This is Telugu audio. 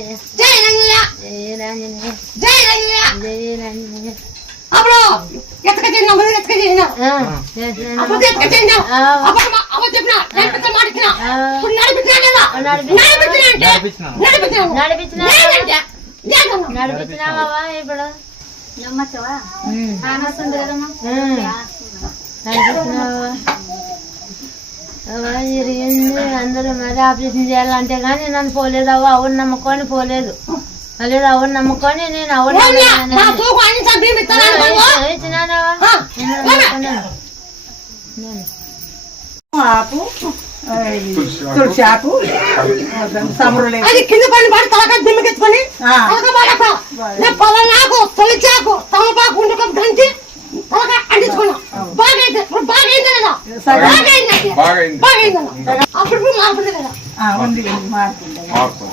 రంజనేయ జై రంజయ్య జయ రంజనేయ జై రంజయ్య జయ రంజనేయ అప్పుడు ఎత్తక తిన్నా మరి ఎత్తక తిన్నా అప్పుడు ఎత్తక తిన్నా అప్పుడు అవ చెప్పినా ఎంత మాడికినా ఇప్పుడు నడిపినా లేదా నడిపించినావా ఇప్పుడు నమ్మచ్చవా ఆనస్తుంది కదమ్మా జరిగింది అందరూ మరి ఆపరేషన్ చేయాలంటే కానీ నన్ను పోలేదు అవ్వ అవును నమ్ముకొని పోలేదు లేదు అవును నమ్ముకొని నేను అవును తులసి ఆకు అది కింద పని పడి తలకాయ దిమ్మకెత్తుకొని పొలాకు తొలిచాకు తమపాకు ఉండుకో దంచి తలకాయ అంటించుకున్నాం బాగైతే బాగైంది కదా బాగైంది అప్పుడు మార్పుంది కదా ఉంది మార్పు